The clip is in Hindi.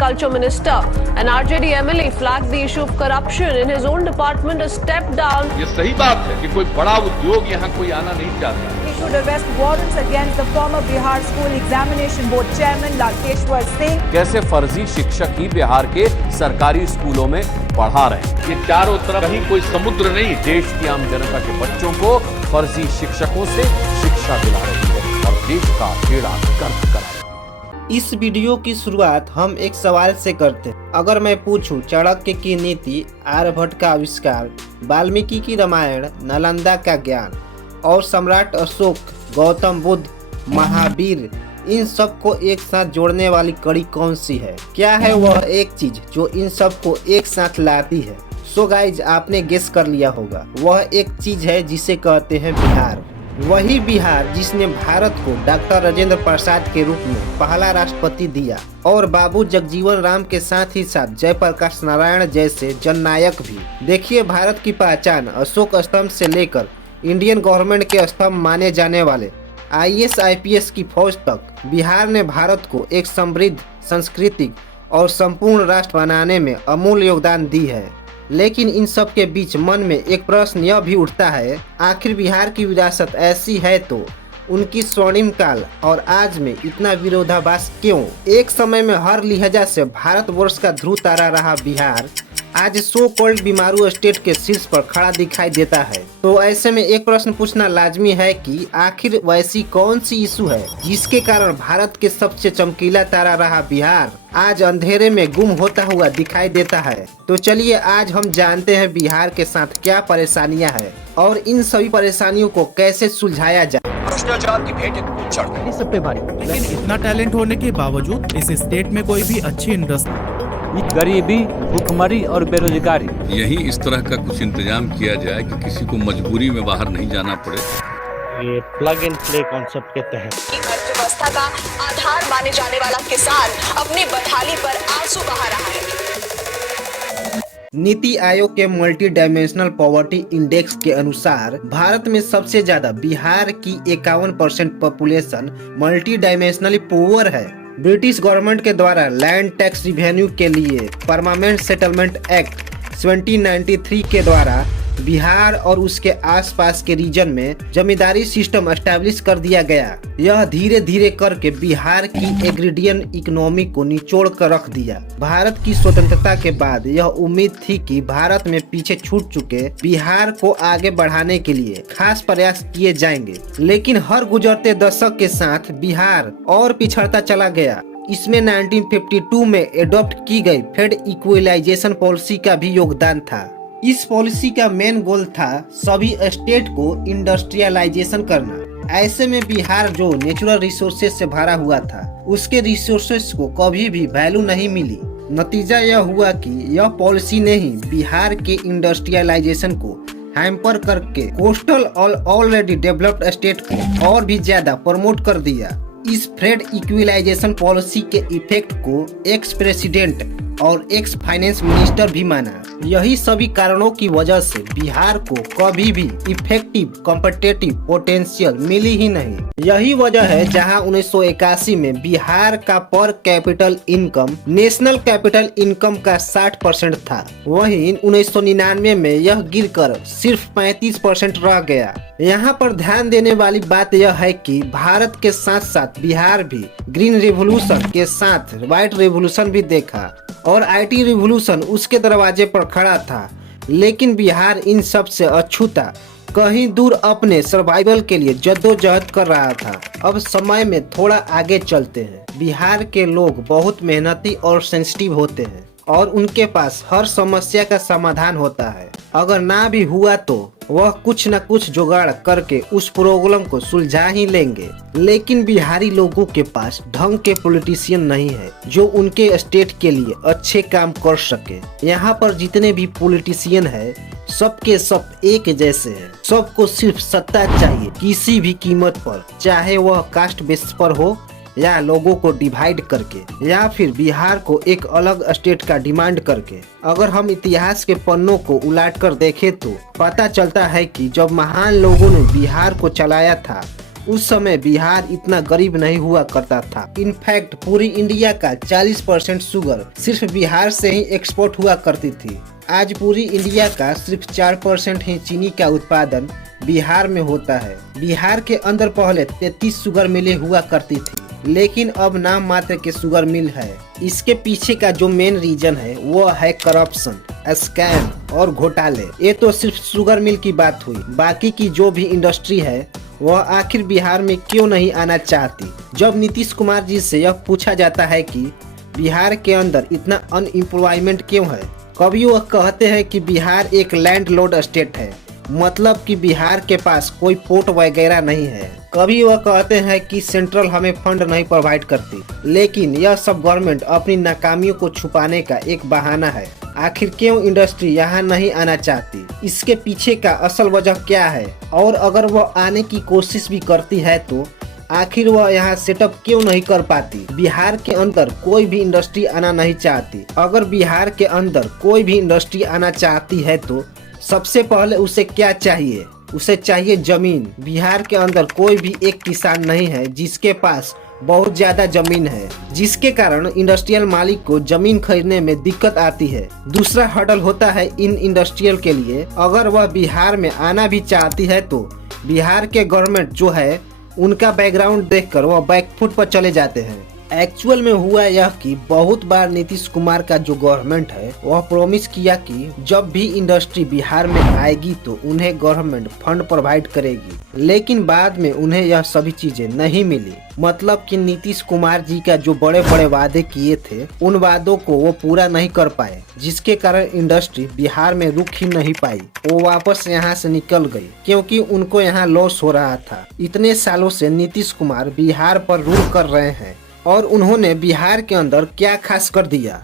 Agriculture Minister. An RJD MLA flagged the issue of corruption in his own department has stepped down. ये सही बात है कि कोई बड़ा उद्योग यहाँ कोई आना नहीं चाहता. Issued arrest warrants against the former Bihar School Examination Board Chairman Lakeshwar Singh. कैसे फर्जी शिक्षक ही बिहार के सरकारी स्कूलों में पढ़ा रहे हैं. ये चारों तरफ कहीं कोई समुद्र नहीं. देश की आम जनता के बच्चों को फर्जी शिक्षकों से शिक्षा दिला रही है और देश का बेड़ा गर्क करा रही है. इस वीडियो की शुरुआत हम एक सवाल से करते हैं. अगर मैं पूछूं चाणक्य की नीति, आर्यभट्ट का आविष्कार, वाल्मीकि की रामायण, नालंदा का ज्ञान और सम्राट अशोक, गौतम बुद्ध, महावीर, इन सब को एक साथ जोड़ने वाली कड़ी कौन सी है? क्या है वह एक चीज जो इन सब को एक साथ लाती है? सो गाइज, आपने गेस कर लिया होगा. वह एक चीज है जिसे कहते हैं बिहार. वही बिहार जिसने भारत को डॉक्टर राजेंद्र प्रसाद के रूप में पहला राष्ट्रपति दिया और बाबू जगजीवन राम के साथ ही साथ जयप्रकाश नारायण जैसे जननायक भी. देखिए, भारत की पहचान अशोक स्तंभ से लेकर इंडियन गवर्नमेंट के स्तंभ माने जाने वाले IAS IPS की फौज तक बिहार ने भारत को एक समृद्ध, सांस्कृतिक और संपूर्ण राष्ट्र बनाने में अमूल्य योगदान दी है. लेकिन इन सब के बीच मन में एक प्रश्न यह भी उठता है, आखिर बिहार की विरासत ऐसी है तो उनकी स्वर्णिम काल और आज में इतना विरोधाभास क्यों? एक समय में हर लिहाजा से भारतवर्ष का ध्रुव तारा रहा बिहार आज सो कॉल्ड बीमारू स्टेट के शीर्ष पर खड़ा दिखाई देता है. तो ऐसे में एक प्रश्न पूछना लाजमी है कि आखिर वैसी कौन सी इशू है जिसके कारण भारत के सबसे चमकीला तारा रहा बिहार आज अंधेरे में गुम होता हुआ दिखाई देता है. तो चलिए आज हम जानते हैं बिहार के साथ क्या परेशानियां हैं और इन सभी परेशानियों को कैसे सुलझाया जाए. भ्रष्टाचार की भेंट चढ़ सब पे भारी. लेकिन इतना टैलेंट होने के बावजूद इस स्टेट में कोई भी अच्छी इंडस्ट्री, गरीबी, भूखमरी और बेरोजगारी. यही इस तरह का कुछ इंतजाम किया जाए कि किसी को मजबूरी में बाहर नहीं जाना पड़े. ये प्लग एंड प्ले कॉन्सेप्ट के तहत अर्थव्यवस्था का आधार माने जाने वाला किसान अपनी बदहाली पर आंसू बहा रहा है. नीति आयोग के मल्टी डायमेंशनल पॉवर्टी इंडेक्स के अनुसार भारत में सबसे ज्यादा बिहार की 51% पॉपुलेशन मल्टी डायमेंशनली पुअर है. ब्रिटिश गवर्नमेंट के द्वारा लैंड टैक्स रिवेन्यू के लिए परमानेंट सेटलमेंट एक्ट 1793 के द्वारा बिहार और उसके आसपास के रीजन में जमींदारी सिस्टम एस्टैब्लिश कर दिया गया. यह धीरे धीरे करके बिहार की एग्रीडियन इकोनॉमी को निचोड़ कर रख दिया. भारत की स्वतंत्रता के बाद यह उम्मीद थी कि भारत में पीछे छूट चुके बिहार को आगे बढ़ाने के लिए खास प्रयास किए जाएंगे. लेकिन हर गुजरते दशक के साथ बिहार और पिछड़ता चला गया. इसमें 1952 में एडॉप्ट की गई फेड इक्वलाइजेशन पॉलिसी का भी योगदान था. इस पॉलिसी का मेन गोल था सभी स्टेट को इंडस्ट्रियलाइजेशन करना. ऐसे में बिहार जो नेचुरल रिसोर्सेज से भरा हुआ था उसके रिसोर्सेज को कभी भी वैल्यू नहीं मिली. नतीजा यह हुआ कि यह पॉलिसी ने ही बिहार के इंडस्ट्रियलाइजेशन को हैम्पर करके कोस्टल और ऑलरेडी डेवलप्ड स्टेट को और भी ज्यादा प्रमोट कर दिया. इस फेड इक्वलाइजेशन पॉलिसी के इफेक्ट को एक्स प्रेसिडेंट और एक्स फाइनेंस मिनिस्टर भी माना. यही सभी कारणों की वजह से बिहार को कभी भी इफेक्टिव कॉम्पिटिटिव पोटेंशियल मिली ही नहीं. यही वजह है जहां 1981 में बिहार का पर capital income national capital income का 60% था, वहीं 1999 में यह गिरकर सिर्फ 35% रह गया. यहाँ पर ध्यान देने वाली बात यह है कि भारत के साथ साथ बिहार भी ग्रीन रेवोल्यूशन के साथ व्हाइट रेवोल्यूशन भी देखा और IT रिवोल्यूशन उसके दरवाजे पर खड़ा था. लेकिन बिहार इन सब से अछूता कहीं दूर अपने सर्वाइवल के लिए जद्दोजहद कर रहा था. अब समय में थोड़ा आगे चलते हैं. बिहार के लोग बहुत मेहनती और सेंसिटिव होते हैं और उनके पास हर समस्या का समाधान होता है. अगर ना भी हुआ तो वह कुछ न कुछ जुगाड़ करके उस प्रॉब्लम को सुलझा ही लेंगे. लेकिन बिहारी लोगों के पास ढंग के पॉलिटिशियन नहीं है जो उनके स्टेट के लिए अच्छे काम कर सके. यहाँ पर जितने भी पॉलिटिशियन है सबके सब एक जैसे हैं. सबको सिर्फ सत्ता चाहिए किसी भी कीमत पर, चाहे वह कास्ट बेसिस पर हो या लोगों को डिवाइड करके या फिर बिहार को एक अलग स्टेट का डिमांड करके। अगर हम इतिहास के पन्नों को उलाट कर देखें तो पता चलता है कि जब महान लोगों ने बिहार को चलाया था उस समय बिहार इतना गरीब नहीं हुआ करता था। इनफैक्ट पूरी इंडिया का 40% शुगर सिर्फ बिहार से ही एक्सपोर्ट हुआ करती थी। आज पूरी इंडिया का सिर्फ 4% ही चीनी का उत्पादन बिहार में होता है। बिहार के अंदर पहले 33 शुगर मिलें हुआ करती थी, लेकिन अब नाम मात्र के शुगर मिल है। इसके पीछे का जो मेन रीजन है वो है करप्शन, स्कैम और घोटाले। ये तो सिर्फ शुगर मिल की बात हुई, बाकी की जो भी इंडस्ट्री है वह आखिर बिहार में क्यों नहीं आना चाहती। जब नीतीश कुमार जी से यह पूछा जाता है कि बिहार के अंदर इतना अनएम्प्लॉयमेंट क्यों है, कभी वह कहते हैं कि बिहार एक लैंडलॉर्ड स्टेट है, मतलब कि बिहार के पास कोई पोर्ट वगैरह नहीं है। कभी वह कहते हैं कि सेंट्रल हमें फंड नहीं प्रोवाइड करती, लेकिन यह सब गवर्नमेंट अपनी नाकामियों को छुपाने का एक बहाना है। आखिर क्यों इंडस्ट्री यहाँ नहीं आना चाहती, इसके पीछे का असल वजह क्या है, और अगर वह आने की कोशिश भी करती है तो आखिर वह यहाँ सेटअप क्यों नहीं कर पाती। बिहार के अंदर कोई भी इंडस्ट्री आना नहीं चाहती। अगर बिहार के अंदर कोई भी इंडस्ट्री आना चाहती है तो सबसे पहले उसे क्या चाहिए, उसे चाहिए जमीन। बिहार के अंदर कोई भी एक किसान नहीं है जिसके पास बहुत ज्यादा जमीन है, जिसके कारण इंडस्ट्रियल मालिक को जमीन खरीदने में दिक्कत आती है। दूसरा हर्डल होता है इन इंडस्ट्रियल के लिए, अगर वह बिहार में आना भी चाहती है तो बिहार के गवर्नमेंट जो है उनका बैकग्राउंड देखकर वह बैकफुट पर चले जाते हैं। एक्चुअल में हुआ यह कि बहुत बार नीतीश कुमार का जो गवर्नमेंट है वह प्रॉमिस किया कि जब भी इंडस्ट्री बिहार में आएगी तो उन्हें गवर्नमेंट फंड प्रोवाइड करेगी, लेकिन बाद में उन्हें यह सभी चीजें नहीं मिली। मतलब कि नीतीश कुमार जी का जो बड़े बड़े वादे किए थे उन वादों को वो पूरा नहीं कर पाए, जिसके कारण इंडस्ट्री बिहार में रुक ही नहीं पाई। वो वापस यहाँ से निकल गई क्योंकि उनको यहाँ लॉस हो रहा था। इतने सालों से नीतीश कुमार बिहार पर रूल कर रहे हैं और उन्होंने बिहार के अंदर क्या खास कर दिया।